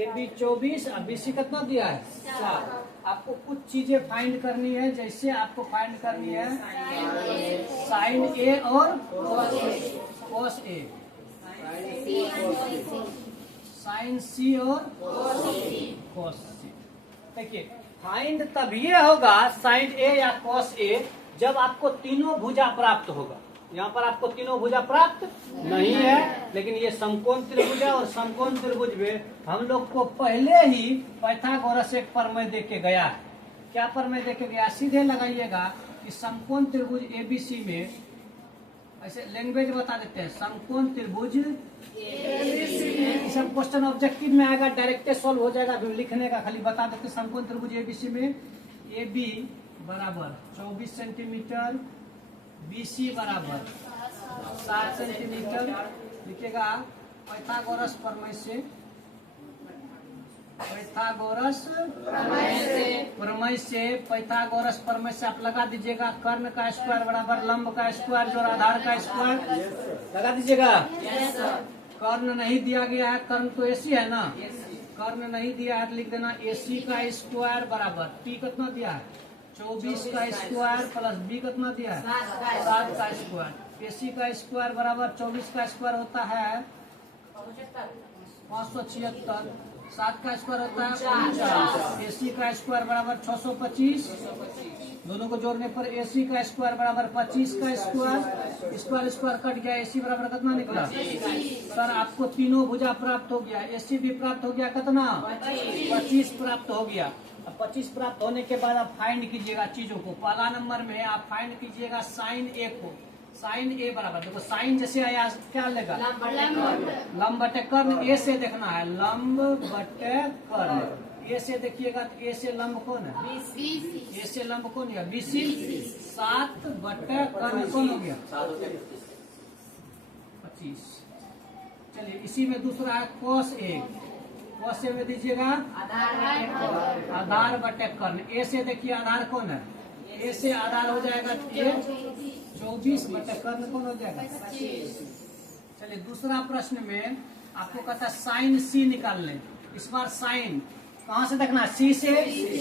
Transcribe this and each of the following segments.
AB 24 और BC कितना दिया है 7। आपको कुछ चीजें फाइंड करनी है, जैसे आपको फाइंड करनी है साइन A और कॉस A, साइन C और कॉस C। देखिए फाइंड तभी होगा साइन A या कॉस A जब आपको तीनों भुजा प्राप्त होगा। यहाँ पर आपको तीनों भुजा प्राप्त नहीं है, लेकिन ये समकोण त्रिभुज है और समकोण त्रिभुज में हम लोग को पहले ही पाइथागोरस एक प्रमेय दे के गया है। क्या प्रमेय दे के गया? सीधे लगाइएगा कि समकोण त्रिभुज ABC में, ऐसे लैंग्वेज बता देते हैं, समकोण त्रिभुज सब क्वेश्चन ऑब्जेक्टिव में आएगा, डायरेक्ट सॉल्व हो जाएगा, लिखने का खाली बता देते हैं। समकोण त्रिभुज ABC में AB बराबर 24 सेंटीमीटर, BC बराबर 7 सेंटीमीटर लिखेगा। पाइथागोरस प्रमेय से, पाइथागोरस प्रमेय से आप लगा दीजिएगा कर्ण का स्क्वायर बराबर लंब का स्क्वायर जोड़ आधार का स्क्वायर लगा दीजिएगा। कर्ण नहीं दिया गया है, कर्ण तो AC है ना, कर्ण नहीं दिया है, लिख देना AC का स्क्वायर बराबर P कितना दिया है 24 का स्क्वायर प्लस B कितना दिया है 7 का स्क्वायर। AC का स्क्वायर बराबर 24 का स्क्वायर होता है 576, 7 का स्क्वायर होता है 49, AC का स्क्वायर बराबर 625, दोनों को जोड़ने पर AC का स्क्वायर बराबर 25 का स्क्वायर, स्क्वायर कट गया, AC बराबर कितना निकला सर? आपको तीनों भुजा प्राप्त हो गया, AC भी प्राप्त हो गया, कितना 25 प्राप्त हो गया। अब 25 प्राप्त होने के बाद आप फाइंड कीजिएगा चीजों को। पहला नंबर में आप फाइंड कीजिएगा साइन A को। साइन A बराबर, देखो साइन जैसे आया क्या लेगा लंब बटे कर्ण। A से देखना है लंब बटे कर्ण, A से देखिएगा तो A से लंब कौन है A से लंब कौन है BC, 7 बटे कर्ण कौन हो गया 25। चलिए इसी में दूसरा है कॉस A, कॉस A में दीजिएगा आधार बटे कर्ण। A से देखिए आधार कौन है, A से आधार हो जाएगा 24 बटे कर्ण कौन हो जाएगा 25। चलिए दूसरा प्रश्न में आपको कहता है साइन C निकाल लें। इस बार साइन कहाँ से देखना, C से।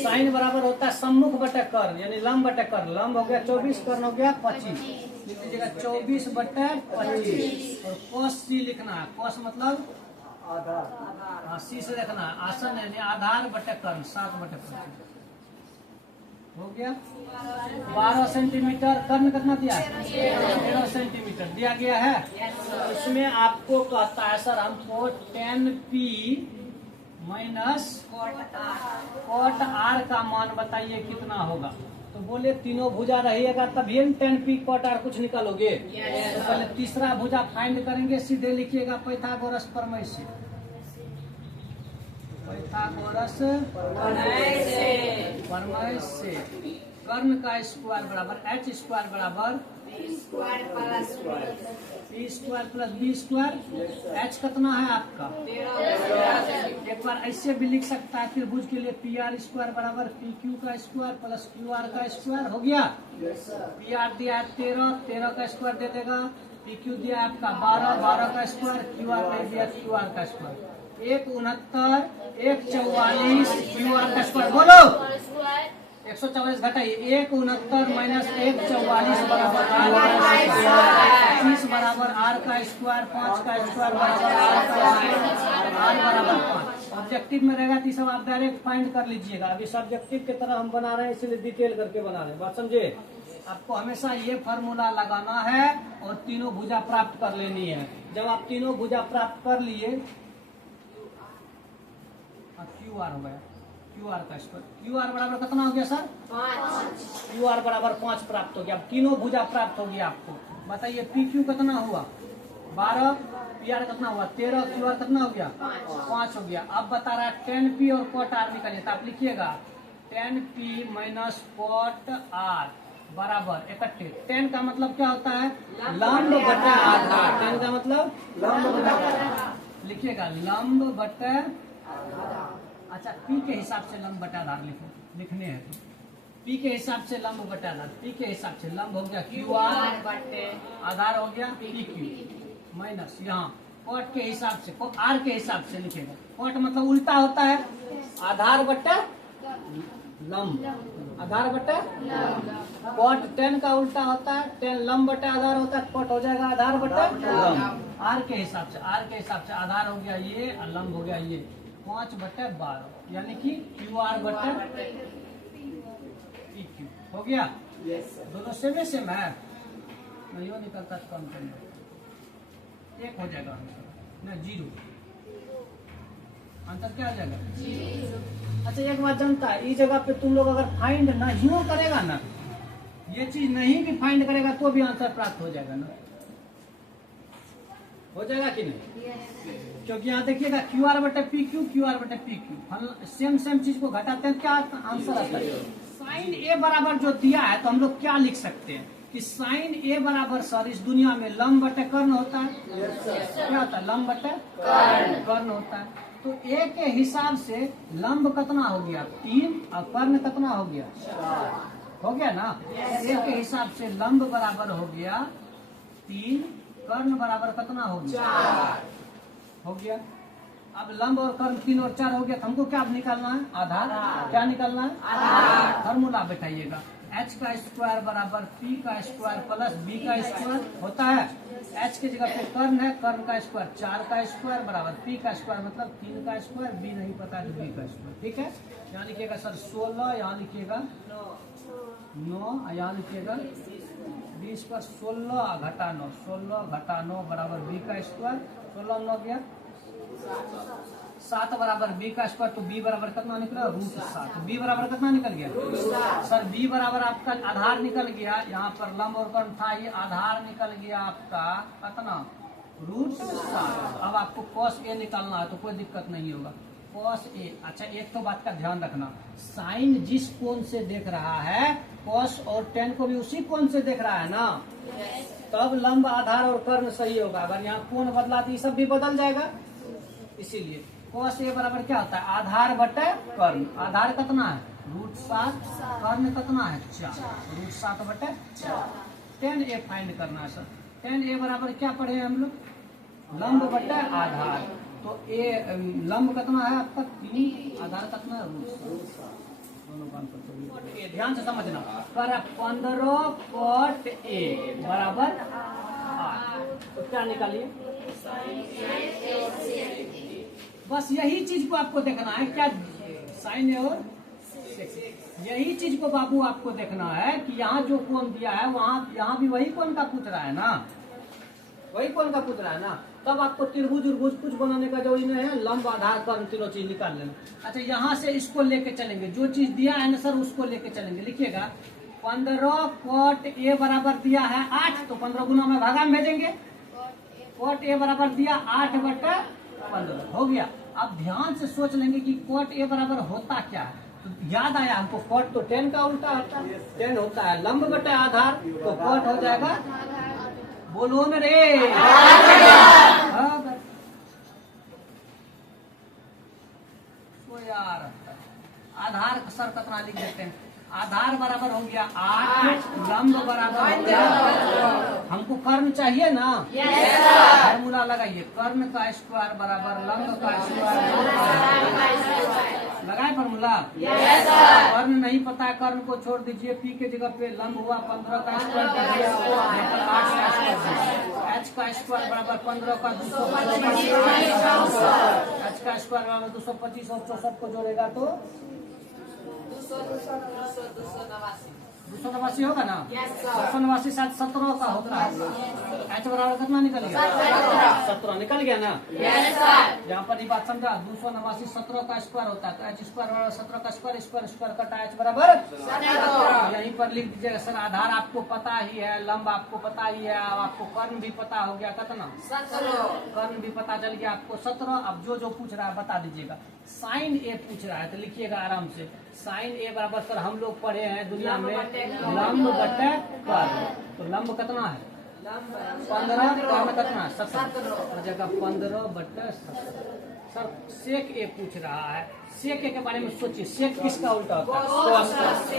साइन बराबर होता है सम्मुख बटे कर्ण यानी लंब बटे कर्ण। लंब हो गया 24, कर्ण हो गया 25, लिख लीजिएगा 24 बटे 25। और कॉस C लिखना है, कॉस मतलब आधार, C से देखना है आसन यानी आधार बटे कर्ण 7 बटे 25 हो गया। 12 सेंटीमीटर, कर्ण कितना दिया है 13 सेंटीमीटर दिया गया है। इसमें आपको कहता है सर हमको 10P माइनस कॉट R का मान बताइए कितना होगा। तो बोले तीनों भुजा रहिएगा तभी 10P कॉट R कुछ निकालोगे। तो पहले तीसरा भुजा फाइंड करेंगे, सीधे लिखिएगा पाइथागोरस प्रमेय से। पाइथागोरस प्रमेय से कर्ण का स्क्वायर बराबर H स्क्वायर बराबर C square plus B square. H कितना है आपका एक बार ऐसे भी लिख सकता है त्रिभुज के लिए PR स्क्वायर बराबर PQ का स्क्वायर प्लस QR का स्क्वायर हो गया। PR दिया है 13 का स्क्वायर दे देगा, PQ दिया है आपका 12 का स्क्वायर, QR नहीं दिया QR का स्क्वायर 169, 144 QR का स्क्वायर बोलो 144 घटाइए 169 माइनस 144 बराबर 25 बराबर R का स्क्वायर, 5 का स्क्वायर बराबर R बराबर 5। ऑब्जेक्टिव में रहेगा तो सब आप डायरेक्ट फाइंड कर लीजिएगा। अभी सब्जेक्टिव की तरह हम बना रहे हैं इसलिए डिटेल करके बना रहे हैं, बात समझे। आपको हमेशा ये फार्मूला लगाना है और तीनों भुजा प्राप्त कर लेनी है। जब आप तीनों भुजा प्राप्त कर लिए QR हो गया, QR का स्क्वायर, QR बराबर कितना हो गया सर 5, QR बराबर 5 प्राप्त हो गया। अब तीनों भुजा प्राप्त हो गया आपको। बताइए PQ कितना हुआ 12, PR कितना हुआ 13, QR कितना हो गया 5 हो गया। अब बता रहा है 10P और कॉट R निकालिए, तो आप लिखिएगा 10P माइनस कॉट R बराबर 31। 10 का मतलब क्या होता है लंब बटा आधार, 10 का मतलब लंब बटा आधार लिखिएगा लंब बटा। अच्छा P के हिसाब से लंब बटा आधार लिखने हैं तो P के हिसाब से लंब बटा आधार, P के हिसाब से लंब हो गया QR बटे आधार हो गया PQ माइनस यहाँ कॉट के हिसाब से R के हिसाब से लिखेगा कॉट मतलब उल्टा होता है, आधार बट्टा लंब, आधार बट्टा कॉट टेन का उल्टा होता है, टेन लंब बट्टा आधार होता है, कॉट हो जाएगा आधार बट्टा लंब। आर के हिसाब से आधार हो गया ये और लंब हो गया ये 5/12 यानी कि क्यू आर बट्टा पी क्यू हो गया। दोनों सेम है ना, यो निकलता है कम करना एक हो जाएगा ना, 0 आंसर क्या आ जाएगा 0। अच्छा एक बात जानता है, इस जगह पे तुम लोग अगर फाइंड नहीं करेगा ना, ये चीज नहीं भी फाइंड करेगा तो भी आंसर प्राप्त हो जाएगा ना, हो जाएगा कि नहीं? क्योंकि यहाँ देखिएगा क्यू आर बटे पी क्यू सेम चीज को घटाते हैं क्या आंसर आता है। साइन ए बराबर जो दिया है तो हम लोग क्या लिख सकते हैं कि साइन ए बराबर सर इस दुनिया में लंब बटे कर्ण होता है। क्या होता है? लंब बटे कर्ण होता है। तो ए के हिसाब से लंब कितना हो गया 3 और कर्ण कितना हो गया 4 हो गया ना। ए के हिसाब से लंब बराबर हो गया 3, कर्ण बराबर कितना हो गया 4 हो गया। अब लंब और कर्ण 3 और 4 हो गया, तो हमको क्या निकालना है आधार। क्या निकालना है आधार। फॉर्मूला बैठाइएगा h का स्क्वायर बराबर p का स्क्वायर प्लस b का स्क्वायर होता है। h के जगह पे कर्ण है, कर्ण का स्क्वायर 4 का स्क्वायर बराबर p का स्क्वायर मतलब 3 का स्क्वायर, b नहीं पता तो b का स्क्वायर। ठीक है, यहाँ लिखिएगा सर 16, यहाँ लिखिएगा 9, यहाँ लिखिएगा 20 पर 16 घटा 9, 16 घटा 9 बराबर b का स्क्वायर, 16 9 गया 7 बराबर b का स्क्वायर, तो b बराबर कितना निकला √7। b बराबर कितना निकल गया सर? b बराबर आपका आधार निकल गया, यहाँ पर लंब और कर्ण था, ये आधार निकल गया आपका कितना √7। अब आपको cos a निकालना है तो कोई दिक्कत नहीं होगा cos a। अच्छा एक तो बात का ध्यान रखना, साइन जिस कोण से देख रहा है cos और tan को भी उसी कोण से देख रहा है ना, तब लंब आधार और कर्ण सही होगा। अगर यहाँ कोण बदला तो ये सब भी बदल जाएगा। इसीलिए cos a बराबर क्या होता है आधार बटे कर्ण। आधार कितना है √7, कर्ण कितना है 4, √7 बटे 4। tan a फाइंड करना है सर। tan a बराबर क्या पढ़े हम लोग लंब बटे आधार, तो a लंब कितना है आपका 3, आधार कितना है √7। ध्यान से समझना, कर 15 cot a बराबर 8, तो क्या निकालिए बस यही चीज को आपको देखना है। क्या साइन और यही चीज को बाबू आपको देखना है कि यहाँ जो कोण दिया है वहाँ यहाँ भी वही कोण का पूछ रहा है ना, वही कोण का पूछ रहा है ना। तब आपको त्रिभुज उर्भुज कुछ बनाने का जरूरी नहीं है, लंब आधार कर्ण तीनों चीज निकाल लेना। अच्छा यहाँ से इसको लेके चलेंगे, जो चीज दिया है ना सर उसको लेके चलेंगे। लिखिएगा 15 cot a बराबर दिया है 8, तो 15 गुना में भागा में भेजेंगे। cot a बराबर दिया 8/15 हो गया। अब ध्यान से सोच लेंगे कि cot a बराबर होता क्या है। तो याद आया हमको cot तो tan का उल्टा होता है, tan होता है लंब बटे आधार, तो cot हो जाएगा बोलो न रे यार। आधार सर कितना लिख देते हैं, आधार बराबर हो गया 8, लंब बराबर हो गया, हमको कर्ण चाहिए ना, फॉर्मूला लगाइए कर्ण का स्क्वायर बराबर लंब का स्क्वायर। लगाए फॉर्मूला। कर्ण नहीं पता है, कर्ण को छोड़ दीजिए, पी के जगह पे लंब हुआ 15 का स्क्वायर कर दिया, 8 का स्क्वायर, एच का स्क्वायर बराबर 15 का 225, एच का स्क्वायर बराबर 225 और 64 को जोड़ेगा तो 289 होगा ना। 289 साथ 17 का होता है, एच बराबर कितना निकल गया 17 निकल गया ना। यहाँ पर ये बात समझा, 289 17 का स्क्वायर होता है, तो एच स्क्वायर बराबर 17 का स्क्वायर, स्क्वायर कटा एच बराबर। यहीं पर लिख दीजिएगा सर आधार आपको पता ही है, लंब आपको पता ही है, आपको कर्ण भी पता हो गया कितना 17, कर्ण भी पता चल गया आपको 17। अब जो जो पूछ रहा है बता दीजिएगा। साइन ए पूछ रहा है तो लिखिएगा आराम से, साइन ए बराबर सर हम लोग पढ़े हैं दुनिया में लंब बटे कर्ण, तो लंब कितना है 15, कर्ण कितना है 17, जगह 15/17। सर सेक ए पूछ रहा है, सेक ए के बारे में सोचिए, सेक किसका उल्टा होता है?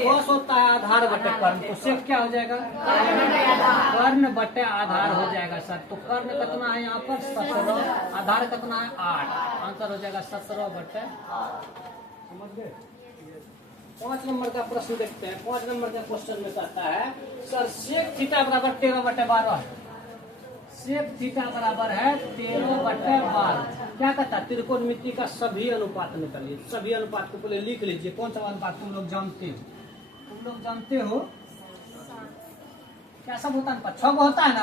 कॉस होता है आधार बटे कर्ण, तो सेक क्या हो जाएगा? कर्ण बटे आधार हो जाएगा सर। तो कर्ण कितना है यहाँ पर? 17, आधार कितना है? 8, आंसर हो जाएगा 17 बटे 8। समझ गए? 5 नंबर का प्रश्न देखते हैं। 5 नंबर का क्वेश्चन में कहता है सर सेक थीटा बराबर 13 बटे 12 है। सेक थीटा बराबर है 13 बटे 12। क्या कहता है? त्रिकोणमिति का सभी अनुपात निकालिए। सभी अनुपात को पहले लिख लीजिए। कौन सा अनुपात तुम लोग जानते हो? तुम लोग जानते हो क्या सब होता है अनुपात? 6 गो होता है ना।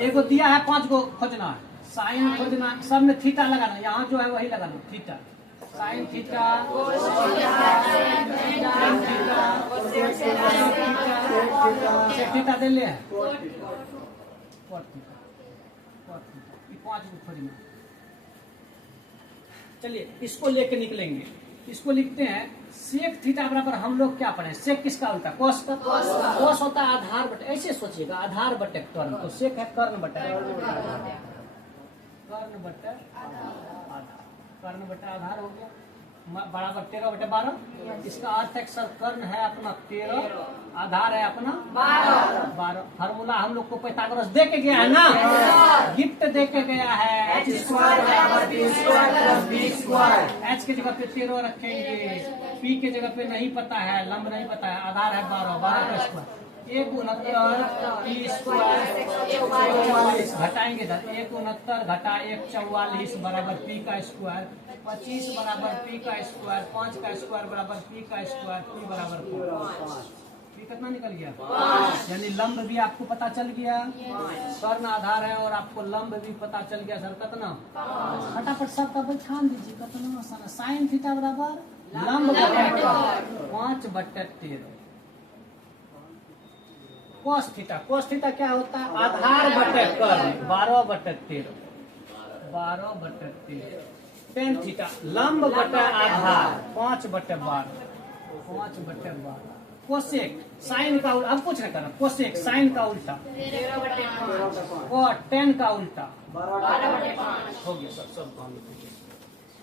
एगो दिया है 5 गो खोजना है, साइन खोजना, सब में थीटा लगाना। यहाँ जो है वही लगाना, थीटा, साइन थीटा, थीटा दे ले 5 गो खोजना। चलिए इसको लेके निकलेंगे। इसको लिखते हैं सेक थीटा बराबर, हम लोग क्या पढ़े? सेक किसका उल्टा? कॉस का। कॉस होता है आधार बटे, ऐसे सोचिएगा, आधार बटे कर्ण, तो सेक है कर्ण बटे आधार। कर्ण बटे आधार, कर्ण बटे आधार हो गया बराबर 13 बटे 12। इसका अर्थ है सर कर्ण है अपना 13, आधार है अपना 12। फार्मूला हम लोग को पाइथागोरस दे के गया है ना, गिफ्ट दे के गया है। h² बराबर b² h के जगह पे 13 रखेंगे, p के जगह पे नहीं पता है, लंब नहीं पता है, आधार है 12 का स्क्वायर। 1 p स्क्वायर घटाएंगे इधर, 1 घटा 1 44 बराबर p का स्क्वायर, 25 बराबर p का स्क्वायर, 5 का स्क्वायर बराबर p का स्क्वायर, p बराबर 5। p कितना निकल गया? 5। यानी लंब भी आपको पता चल गया, कर्ण आधार है और आपको लंब भी पता चल गया। सर कितना? फटाफट सब का ध्यान दीजिए, कितना आसान है। साइन थीटा बराबर लंब बटे 5 बटे 13। कॉस थीटा, कॉस थीटा क्या होता है? आधार बटे कर्ण, 12 बटे 13, 12 बटे 13। टेन थीटा लंब बटे आधार, 5 बटे 12, 5 बटे 12। कोसेक साइन का उल्टा, अब कुछ नहीं करना। कोसेक साइन का उल्टा 13 बटे 5 और टेन का उल्टा 12 बटे 5 हो गया। सर सब काम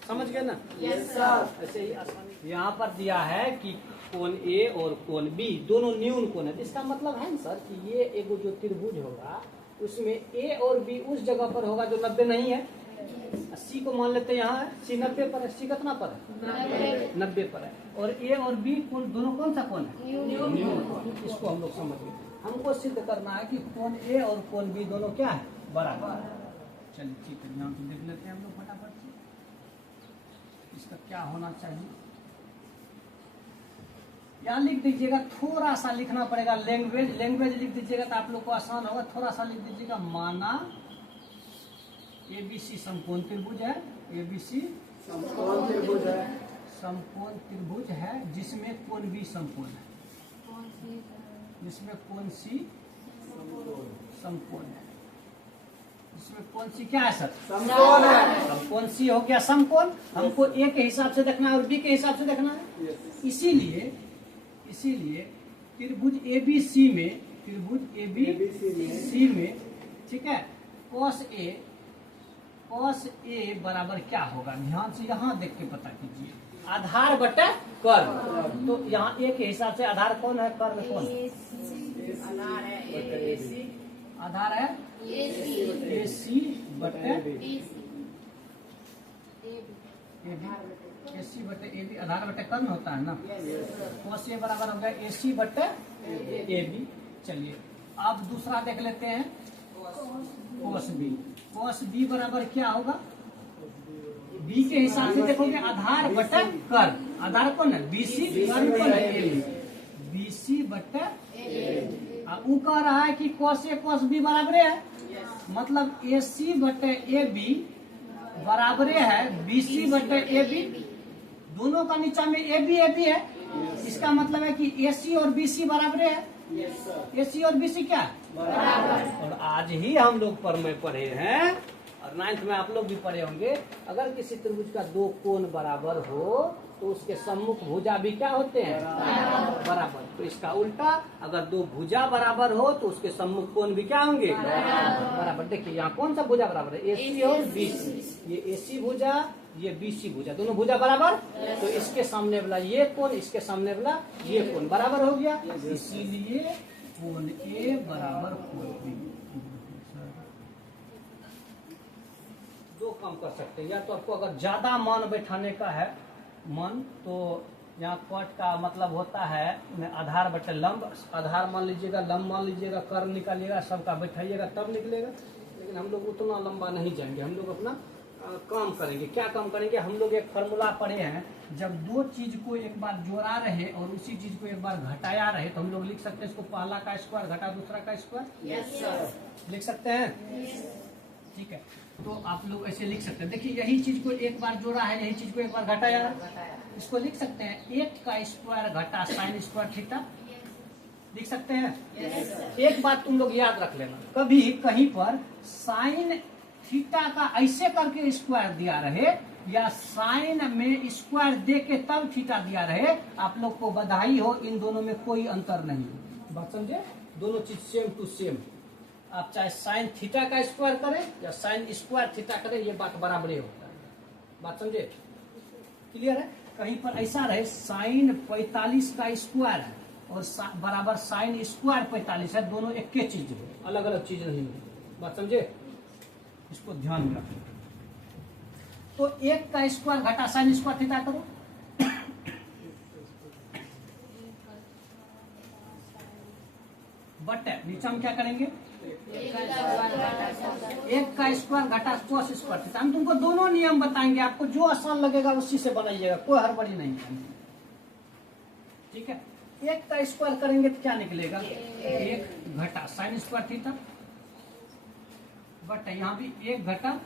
समझ गए ना? Yes sir. ऐसे ही आसानी यहाँ पर दिया है कि कोण ए और कोण बी दोनों न्यून कोण है। इसका मतलब है ना सर कि ये एक जो त्रिभुज होगा उसमें ए और बी उस जगह पर होगा जो 90 नहीं है। सी को मान लेते हैं, यहाँ है सी 90 पर है। सी कितना पर है? 90 पर है। और ए और बी कोण दोनों कौन सा कोण है? न्यून। इसको हम लोग समझ गए। हमको सिद्ध करना है कि कोण ए और कोण बी दोनों क्या है? बराबर। चलिए ठीक है, यहाँ देख लेते हैं हम लोग फटाफट से इसका क्या होना चाहिए। यहाँ लिख दीजिएगा, थोड़ा सा लिखना पड़ेगा, लैंग्वेज लिख दीजिएगा तो आप लोग को आसान होगा। थोड़ा सा लिख दीजिएगा, माना एबीसी समकोण त्रिभुज है, एबीसी समकोण त्रिभुज है, समकोण त्रिभुज है जिसमें कोण बी समकोण है, जिसमें कोण सी समकोण है, जिसमें कोण सी क्या है सर? समकोण है। समकोण सी हो गया समकोण। हमको ए के हिसाब से देखना है और बी के हिसाब से देखना है। इसीलिए त्रिभुज एबीसी में, त्रिभुज एबीसी में, ठीक है, कॉस ए बराबर क्या होगा? ध्यान से यहाँ देख के पता कीजिए, आधार बटे कर्ण। तो यहाँ ए के हिसाब से आधार कौन है? कर्ण कौन है? आधार है एसी बटे एसी बटे ए बी। आधार बटे कर्ण होता है ना। कॉस ए बराबर हो गया एसी बटे ए बी। चलिए अब दूसरा देख लेते हैं, कॉस बी। कॉस बी बराबर क्या होगा? बी के हिसाब से देखोगे आधार बटे कर्ण। आधार कौन है? बीसी, कर्ण कौन है? A B. बीसी बटे वो कह रहा है कि कॉस ए कॉस बी बराबर है, मतलब एसी बटे ए बी बराबर है बीसी बटे ए बी। दोनों का नीचा में ए बी है। इसका मतलब है कि एसी और बीसी बराबर है। एसी और बीसी क्या बराबर। और आज ही हम लोग पढ़े हैं और 9th में आप लोग भी पढ़े होंगे, अगर किसी त्रिभुज का दो कोण बराबर हो तो उसके सम्मुख भुजा भी क्या होते हैं? बराबर। तो इसका उल्टा, अगर दो भुजा बराबर हो तो उसके सम्मुख कोण भी क्या होंगे? बराबर। देखिए यहाँ कौन सा भुजा बराबर है? एसी और बीसी। ये एसी भुजा, ये BC भुजा, दोनों भुजा बराबर। तो इसके सामने वाला ये कोण, इसके सामने वाला ये कोण बराबर हो गया, इसीलिए कोण A बराबर कोण B। दो काम कर सकते हैं, या तो आपको अगर ज्यादा मान बैठाने का है मान, तो यहाँ कॉट का मतलब होता है आधार बटे लंब, आधार मान लीजिएगा, लंब मान लीजिएगा, कर्ण निकालिएगा, सबका बैठाइएगा तब निकलेगा। लेकिन हम लोग उतना लंबा नहीं जाएंगे, हम लोग अपना काम करेंगे। क्या काम करेंगे, हम लोग एक फार्मूला पढ़े हैं, जब दो चीज को एक बार जोड़ा रहे और उसी चीज को एक बार घटाया रहे तो हम लोग लिख सकते हैं इसको पहला का स्क्वायर घटा दूसरा का स्क्वायर। यस सर, लिख सकते हैं। ठीक है, तो आप लोग ऐसे लिख सकते हैं। देखिए यही चीज को एक बार जोड़ा है, यही चीज को एक बार घटाया है, इसको लिख सकते हैं 1 का स्क्वायर घटा साइन स्क्वायर थीटा, लिख सकते हैं। yes, एक बात तुम लोग याद रख लेना, कभी कहीं पर साइन थीटा का ऐसे करके स्क्वायर दिया रहे या साइन में स्क्वायर दे के तब थीटा दिया रहे, आप लोग को बधाई हो, इन दोनों में कोई अंतर नहीं है। बात समझे, दोनों चीज सेम टू सेम। आप चाहे साइन थीटा का स्क्वायर करें या साइन स्क्वायर थीटा करें, ये बात बराबर ही होता है। बात समझे, क्लियर है। कहीं पर ऐसा रहे साइन 45 का स्क्वायर है और बराबर साइन स्क्वायर 45 है, दोनों एक ही चीज है, अलग अलग चीज नहीं है। बात समझे, इसको ध्यान में रखें। तो 1 का स्क्वायर घटा साइन स्क्वायर थीटा करो, बट नीचे हम क्या करेंगे, 1 का स्क्वायर घटा कोस स्क्वायर थीटा। हम तुमको दोनों नियम बताएंगे, आपको जो आसान लगेगा उसी से बनाइएगा, कोई हड़बड़ी नहीं है। ठीक है, 1 का स्क्वायर करेंगे तो क्या निकलेगा, 1 घटा साइन स्क्वायर थीटा, बट यहाँ भी 1 घटा।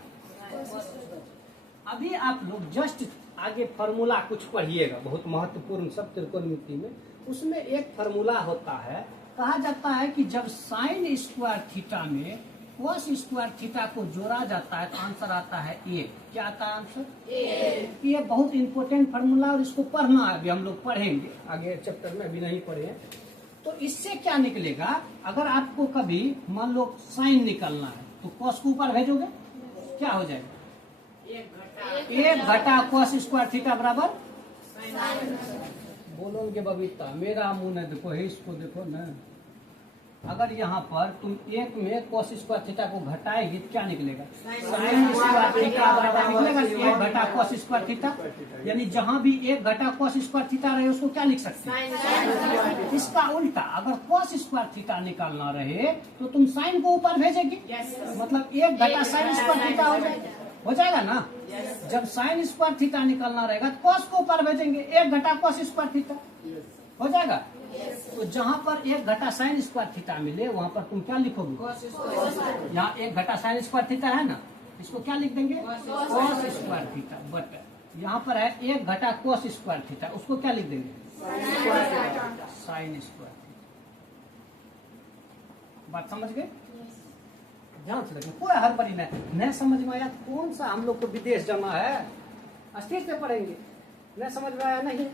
अभी आप लोग जस्ट आगे फार्मूला कुछ पढ़िएगा, बहुत महत्वपूर्ण सब त्रिकोणमिति में, उसमें एक फार्मूला होता है, कहा जाता है कि जब साइन स्क्वायर थीटा में कोस स्क्वायर थीटा को जोड़ा जाता है तो आंसर आता है 1। क्या आता है आंसर, ये बहुत इंपॉर्टेंट फार्मूला, और इसको पढ़ना है, अभी हम लोग पढ़ेंगे आगे चैप्टर में, अभी नहीं पढ़े हैं। तो इससे क्या निकलेगा, अगर आपको कभी मान लो साइन निकलना है तो कोस को ऊपर भेजोगे, क्या हो जाएगा, 1 घटा कोस स्क्वायर थीटा बराबर। बोलोगे बबीता, मेरा मुंह नहीं देखो, इसको देखो ना। अगर यहाँ पर तुम 1 में कोस स्क्वायर थीटा को घटाएगी तो क्या निकलेगा, साइन स्क्वायर थीटा बराबर निकलेगा 1 घटा कोस स्क्वायर थीटा। यानी जहाँ भी 1 घटा कोस स्क्वायर थीटा रहे उसको क्या लिख सकते हैं, इसका उल्टा, अगर कोस स्क्वायर थीटा निकालना रहे तो तुम साइन को ऊपर भेजेगी, मतलब 1 घटा साइन स्क्वायर थीटा हो जाएगा ना। जब साइन स्क्वायर थीटा निकालना रहेगा तो कोस को ऊपर भेजेंगे, 1 घटा कोस स्क्वायर थीटा हो जाएगा। तो जहाँ पर 1 घटा साइन स्क्वायर थीटा मिले वहाँ पर तुम क्या लिखोगे, यहाँ 1 घटा साइन स्क्वायर थीटा है ना, इसको क्या लिख देंगे, कोस स्क्वायर थीटा। बट यहाँ पर है 1 घटा कोस स्क्वायर थीटा, उसको क्या लिख देंगे, साइन स्क्वायर थीटा। बात समझ गए, ध्यान से रखें, कोई हड़बड़ी नहीं समझ में आया, कौन सा हम लोग को विदेश जाना है, अस्थिर से पढ़ेंगे, नहीं समझ में आया नहीं।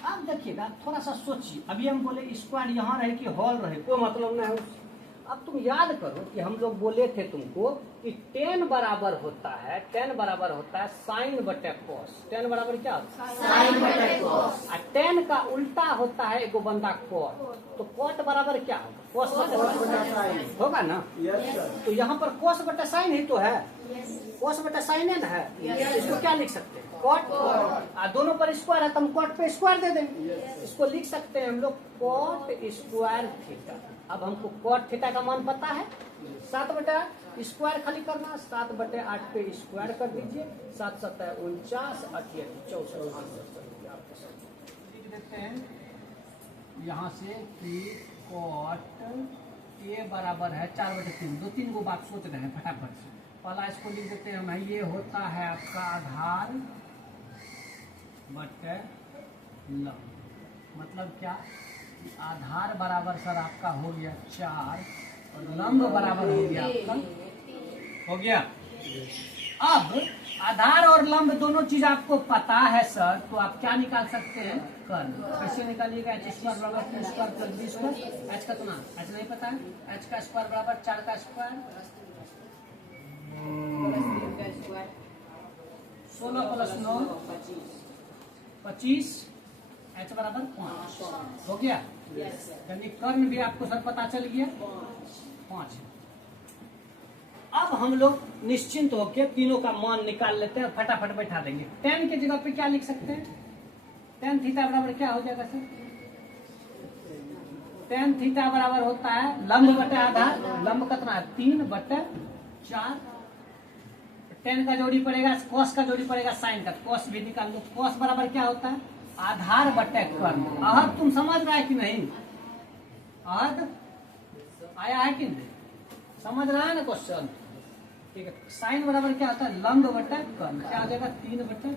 अब देखिएगा, थोड़ा सा सोचिए, अभी हम बोले स्क्वायर यहाँ रहे कि हॉल रहे, कोई मतलब नहीं है। अब तुम याद करो कि हम लोग बोले थे तुमको कि tan बराबर होता है, tan बराबर होता है साइन बटे कोस। tan बराबर क्या होता है, साइन बटे कोस। और tan का उल्टा होता है एगो बंदा कॉट, तो कॉट बराबर क्या होगा, कोस बटे साइन होगा ना। तो यहाँ पर कोस बटे साइन ही तो है, कोस बटे साइन है ना, इसको क्या लिख सकते हैं, कॉट। दोनों पर स्क्वायर है तो हम कॉट पे स्क्वायर दे देंगे, इसको लिख सकते हैं हम लोग कॉट स्क्वायर थीटा। अब हमको कॉट थीटा का मान पता है, 7 बटे 8 स्क्वायर खाली करना, 7 बटे 8 पे स्क्वायर कर दीजिए, 7 7 49 8 64 लिख देते हैं यहाँ से कि कॉट ए बराबर है 4 बटे 3। 2-3 गो बात सोच रहे हैं फटाफट से। पहला इसको लिख देते हैं हम, ये होता है आपका आधार बटे लंब। मतलब क्या, आधार बराबर सर आपका हो गया 4 और लंब बराबर हो गया आपका, हो गया। अब आधार और लंब दोनों चीज आपको पता है सर, तो आप क्या निकाल सकते हैं, कर्ण। कैसे निकालिएगा, एच स्क्वायर बराबर 2 square plus B square. H का तो ना, एच नहीं पता है, एच का स्क्वायर बराबर 4 का स्क्वायर 16 प्लस 9 25, h बराबर 5 हो गया। यानी कर्ण भी आपको सर पता चल गया 5। अब हम लोग निश्चिंत होकर तीनों का मान निकाल लेते हैं, फटाफट बैठा देंगे। tan की जगह पे क्या लिख सकते हैं? tan थीटा बराबर क्या हो जाएगा सर? tan थीटा बराबर होता है लंब बटे आधार। लंब कितना है? 3/4। tan का जोड़ी पड़ेगा, cos का जोड़ी पड़ेगा sin का, cos भी निकाल लो। cos बराबर क्या होता है? आधार बटे कर्ण। आहत तुम समझ रहा है कि नहीं? आहत आया है कि नहीं? समझ रहा है ना क्वेश्चन? ठीक है। साइन बराबर क्या होता है? लंब बटे कर्ण। क्या हो जाएगा? 3/5।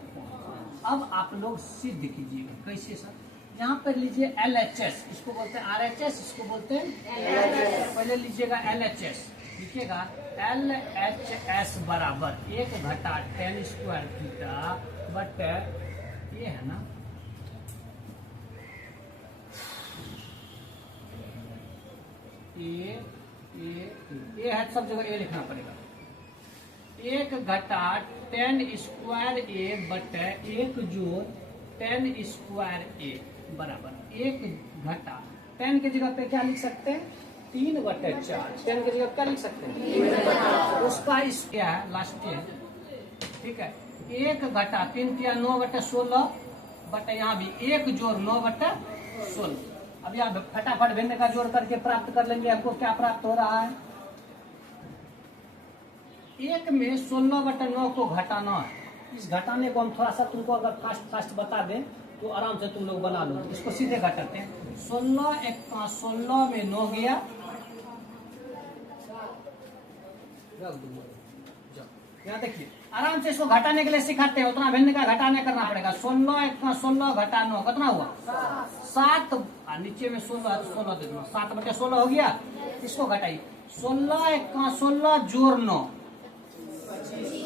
अब आप लोग सिद्ध कीजिएगा। कैसे सर? यहाँ पर लीजिए LHS, इसको बोलते हैं RHS, इसको बोलते हैं LHS। पहले लीजिएगा LHS, लिखिएगा LHS बराबर 1 घटा tan स्क्वायर थीटा बटे ये है ना ये है, सब जगह ए लिखना पड़ेगा। 1 घटा tan स्क्वायर a बटे 1 जोड़ tan स्क्वायर a बराबर 1 घटा tan की जगह पे क्या लिख सकते हैं? 3/4। tan की जगह क्या लिख सकते हैं? 3/4। उसका इस क्या है? लास्ट है, ठीक है। 1 घटा 3 किया 9/16 बटे यहाँ भी 1 जोड़ 9/16। अब यहाँ फटाफट भिन्न का जोड़ करके प्राप्त कर लेंगे। आपको क्या प्राप्त हो रहा है? 1 में 16/9 को घटाना है। इस घटाने को हम थोड़ा सा तुमको अगर फास्ट बता दें तो आराम से तुम लोग बना लो। इसको सीधे घटाते हैं। 16 × 16 में 9 गया। यहाँ देखिए आराम से इसको घटाने के लिए सिखाते हैं। उतना भिन्न का घटाने करना पड़ेगा। 16 × 16 घटा 9 कितना हुआ? 7। नीचे में 16 16 दे दो, 7/16 हो गया। इसको घटाइए। 16 × 16 जोड़ 9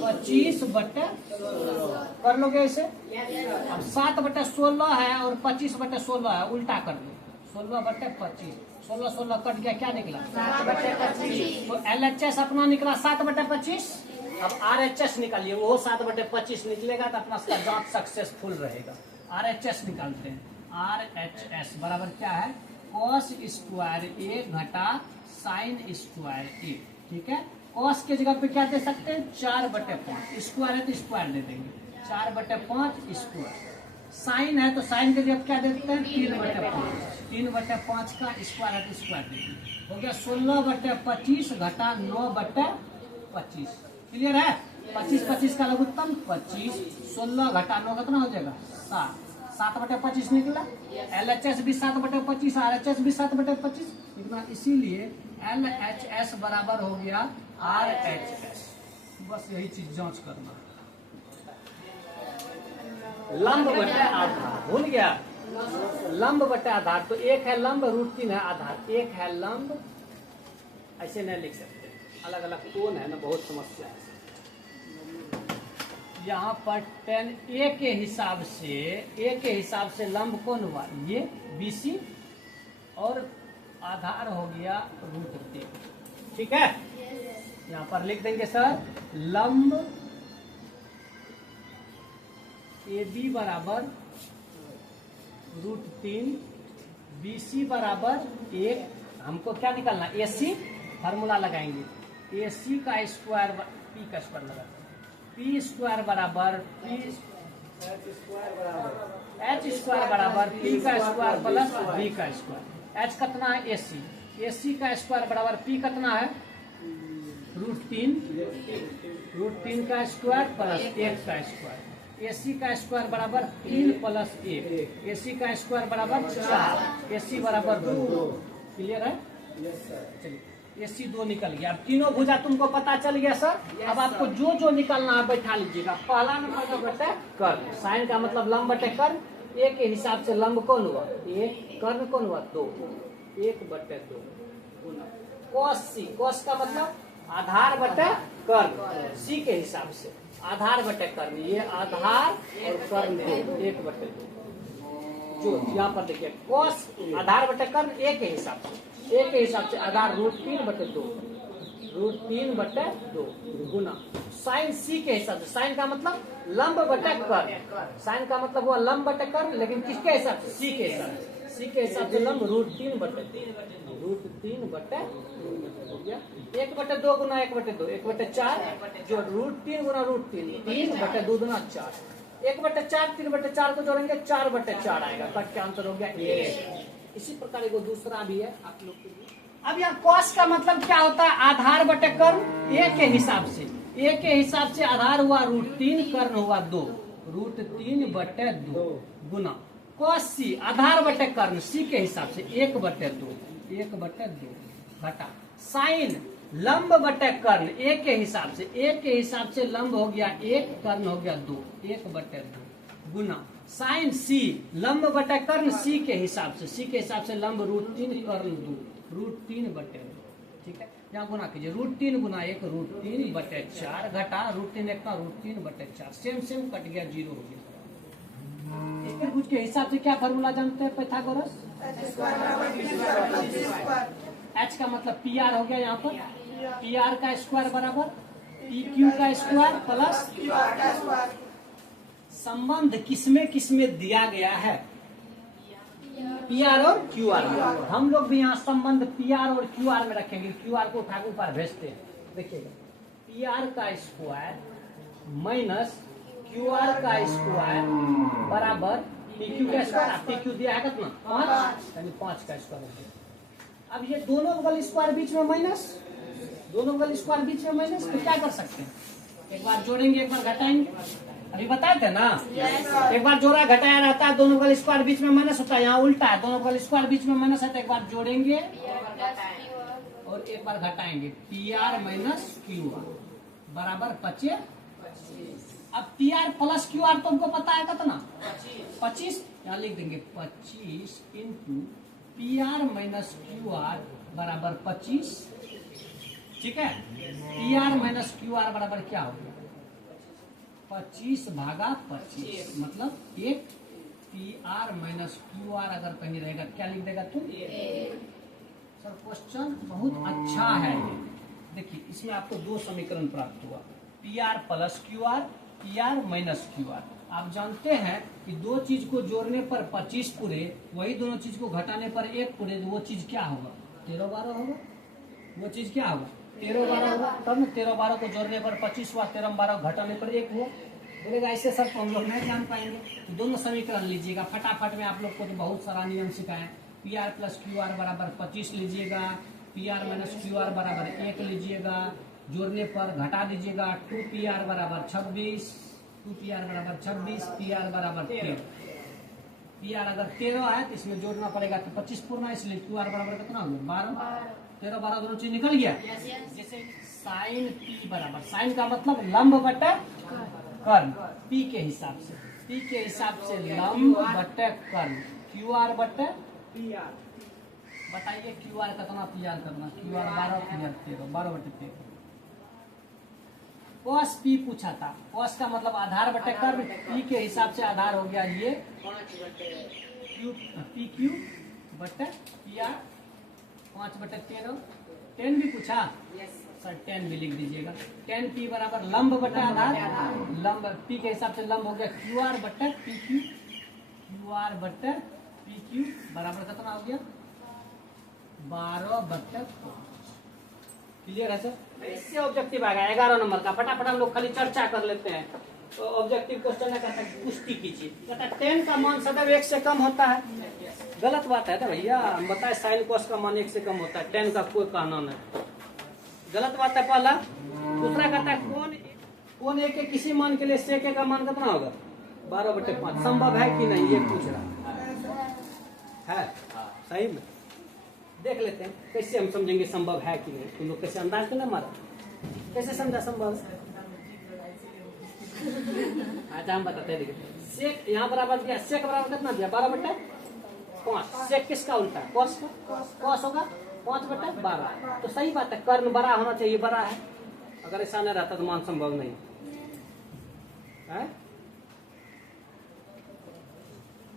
25/16 कर लोगे इसे। अब 7/16 है और 25/16 है, उल्टा कर दो। 16/25, 16 कट गया, क्या निकला? 7/25। तो LHS अपना निकला 7/25। अब RHS निकालिए, वो 7/25 निकलेगा तो अपना इसका जांच सक्सेसफुल रहेगा। RHS निकालते हैं। RHS बराबर क्या है? cos स्क्वायर a घटा sin स्क्वायर a। ठीक है। cos के जगह पे क्या दे सकते हैं? 4/5। स्क्वायर है तो स्क्वायर दे देंगे, 4/5 स्क्वायर। साइन है तो साइन के जगह क्या देते हैं? 3/5। 3/5 का स्क्वायर है तो स्क्वायर देंगे। हो गया 16/25 घटा 9/25। क्लियर है? 25 का लघुत्तम 25। 16 घटा 9 कितना हो जाएगा? 7। 7/25 निकला। LHS भी 7/25, RHS भी 7/25 निकला। इसीलिए LHS बराबर हो गया RHS। बस यही चीज जांच करना। लंब बटे आधार भूल गया। लंब बटे आधार तो एक है लंब, √3 है आधार। एक है लंब, ऐसे नहीं लिख सकते, अलग अलग कोण है ना, बहुत समस्या है। यहाँ पर tan a के हिसाब से लंब कौन हुआ? ये BC और आधार हो गया √3। ठीक है। यहाँ पर लिख देंगे सर लंब AB बराबर √3, BC बराबर 1। हमको क्या निकालना? AC फार्मूला लगाएंगे। AC का स्क्वायर P का स्क्वायर लगाते हैं। P स्क्वायर बराबर H स्क्वायर बराबर P का स्क्वायर प्लस B का स्क्वायर। H कितना है? AC। AC का स्क्वायर बराबर P कितना है? √3 का स्क्वायर प्लस 1 का स्क्वायर। AC का स्क्वायर बराबर 3 + 1। AC का स्क्वायर बराबर 4। AC बराबर 2। क्लियर है? चलिए AC 2 निकल गया। अब तीनों भुजा तुमको पता चल गया सर। अब आपको जो जो निकालना है बैठा लीजिएगा। पहला नंबर का बटे कर्ण। साइन का मतलब लंब बटे कर्ण। A के हिसाब से लंब कौन हुआ? 1। कर्ण कौन हुआ? 2। 1/2 cos C। cos का मतलब आधार बटे कर्ण। C के हिसाब से आधार बटे कर्ण। ये आधार और कर्ण 1/2। जो यहाँ पर देखिए cos आधार बटे कर्ण A के हिसाब से, A के हिसाब से आधार √3/2। √3/2 गुना साइन सी के हिसाब से। साइन का मतलब लंब बटे कर्ण, साइन का मतलब हुआ लंब बटे कर्ण, लेकिन किसके हिसाब से? सी के हिसाब से। सी के हिसाब से लंब √3/2 हो गया 1/2 गुना 1/2 1/4 जो √3 गुना √3 3/2 गुना 4 1/4 3/4 को जोड़ेंगे 4/4 आएगा। कट के आंसर हो गया 1। इसी प्रकार एगो दूसरा भी है आप लोग के लिए। अब यहाँ कॉस का मतलब क्या होता है? आधार बटे कर्ण ए के हिसाब से। ए के हिसाब से आधार हुआ √3, कर्ण हुआ 2 √3/2 गुना कॉस सी आधार बटे कर्ण सी के हिसाब से 1/2 घटा साइन लंब बटे कर्ण ए के हिसाब से। ए के हिसाब से लंब हो गया 1, कर्ण हो गया 2 1/2 गुना साइन सी लंब बटे कर्ण सी के हिसाब से। सी के हिसाब से लंब √3 कर्ण 2 √3/2। ठीक है, यहाँ गुना कीजिए √3 गुना 1 √3/4 घटा √3 1 का √3/4 सेम कट गया 0 हो गया। एक भुज के हिसाब से क्या फॉर्मूला जानते हैं पाइथागोरस? h का मतलब PR हो गया यहाँ पर PR का स्क्वायर बराबर PQ का स्क्वायर प्लस संबंध किसमें दिया गया है? PR और QR में। हम लोग भी यहाँ संबंध PR और QR में रखेंगे। QR को उठा के ऊपर भेजते हैं। देखिएगा PR का स्क्वायर माइनस QR का स्क्वायर बराबर PQ का स्क्वायर। PQ दिया है कितना? 5 यानी 5 का स्क्वायर हो गया। अब ये दोनों बगल स्क्वायर बीच में माइनस, दोनों बगल स्क्वायर बीच में माइनस, तो क्या कर सकते हैं? एक बार जोड़ेंगे एक बार घटाएंगे। अभी बताए थे ना एक बार जोड़ा घटाया रहता है, दोनों बगल स्क्वायर बीच में माइनस होता है। यहाँ उल्टा है, दोनों बगल स्क्वायर बीच में माइनस है तो एक बार जोड़ेंगे और एक बार घटाएंगे। PR माइनस QR बराबर 25। अब PR प्लस QR तो हमको पता है कितना? 25। यहाँ लिख देंगे 25 इंटू PR माइनस QR बराबर 25। ठीक है, PR माइनस QR बराबर क्या हो गया? 25/25 मतलब 1 PR माइनस QR अगर कहीं रहेगा क्या लिख देगा तुम? सर क्वेश्चन बहुत अच्छा है ये। देखिए इसमें आपको 2 समीकरण प्राप्त हुआ, PR plus QR PR minus QR। आप जानते हैं कि 2 चीज को जोड़ने पर 25 पूरे, वही दोनों चीज को घटाने पर 1 पूरे, तो वो चीज क्या होगा? 13-12 होगा। वो चीज क्या होगा? 13-12 होगा। तब न 13-12 को जोड़ने पर 25 हुआ, 13-12 घटाने पर 1 हुआ। बोलेगा ऐसे सर तो हम लोग नहीं जान पाएंगे। तो दोनों समीकरण लीजिएगा फटाफट में। आप लोग को तो बहुत सारा नियम सिखाए। PR प्लस QR बराबर 25 लीजिएगा, PR माइनस QR बराबर 1 लीजिएगा, जोड़ने पर घटा दीजिएगा 2PR बराबर 26, 2PR बराबर 26, PR बराबर 13। PR अगर 13 है तो इसमें जोड़ना पड़ेगा तो 25 पूर्णा, इसलिए QR बराबर कितना हो गया? 12। 13-12 दोनों चीज निकल गया। जैसे साइन P बराबर, साइन का मतलब लंब बटे कर्ण P के हिसाब से। P के हिसाब से लंब बटे कर्ण QR बटे PR। बताइए QR कितना PR करना? QR 12 PR 13 12/13। cos P पूछा था। cos का मतलब आधार बटे कर्ण, P के हिसाब से आधार हो गया ये PQ बटे PR 5/13। 10 भी पूछा सर, 10 भी लिख दीजिएगा। 10 P बराबर लंब बटे आधार, लंब P के हिसाब से लंब हो गया QR बटे PQ, QR बटे PQ बराबर कितना हो गया? 12/5। क्लियर है सर? इससे ऑब्जेक्टिव आएगा 11 नंबर का। फटाफट हम लोग खाली चर्चा कर लेते हैं। तो ऑब्जेक्टिव क्वेश्चन है, कहता है पुष्टि कीजिए। कहता है 10 का मान सदैव 1 से कम होता है। गलत बात है ना भैया, हम बताए साइन कॉस का मान 1 से कम होता है। 10 का कोई कानून है, गलत बात है पहला। दूसरा कहता है कौन एक के किसी मान के लिए सेक का मान कितना होगा? 12/5। संभव है कि नहीं ये पूछ रहा है। सही में देख लेते हैं कैसे हम समझेंगे संभव है कि नहीं। तुम लोग कैसे अंदाज तो ना मारा, कैसे समझा संभव? अच्छा हम बताते हैं। देखिए सेक यहाँ बराबर दिया, सेक बराबर कितना दिया? 12/5। सेक किसका उल्टा है? कॉस का। कॉस होगा 5/12। तो सही बात है, कर्ण बड़ा होना चाहिए, बड़ा है। अगर ऐसा नहीं रहता तो मान संभव नहीं है।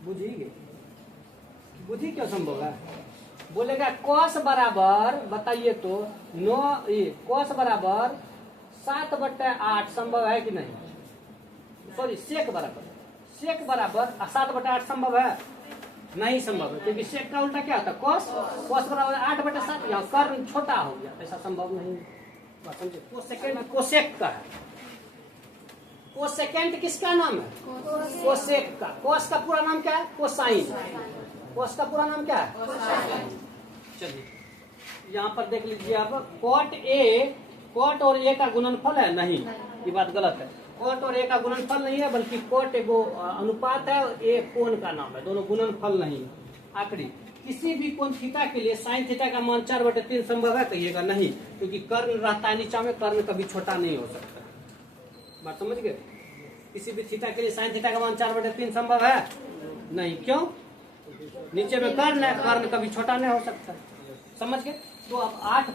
बुझिए, बुद्धि क्यों संभव है? बोलेगा कॉस बराबर, बताइए तो, 9 कॉस बराबर 7/8 संभव है कि नहीं? सॉरी, सेक बराबर 7/8 संभव है? नहीं संभव है, क्योंकि सेक का उल्टा क्या होता है? कॉस। कॉस बराबर 8/7, यहाँ कर्ण छोटा हो गया, ऐसा संभव नहीं है। बात समझे? कोसेकेंड कोसेक का है। कोसेकेंड किसका नाम है? कोसेक का। कॉस का पूरा नाम क्या है? कोसाइन। कॉस का पूरा नाम क्या है? चलिए यहाँ पर देख लीजिए आप, कॉट और ए का गुणनफल है? नहीं, ये बात गलत है। कॉट और ए का गुणनफल नहीं है, बल्कि कॉट एगो अनुपात है और ए कोण का नाम है, दोनों गुणनफल नहीं है। आखिरी, किसी भी कोण थीटा के लिए साइन थीटा का मान 4/3 संभव है? कहिएगा नहीं, क्योंकि कर्ण रहता है नीचा में, कर्ण कभी छोटा नहीं हो सकता। बात समझ गए? किसी भी थीटा के लिए साइन थीटा का मान 4/3 संभव है? नहीं। क्यों? नीचे में कर्ण है, कर्ण कभी छोटा नहीं हो सकता। समझ गए? तो अब 8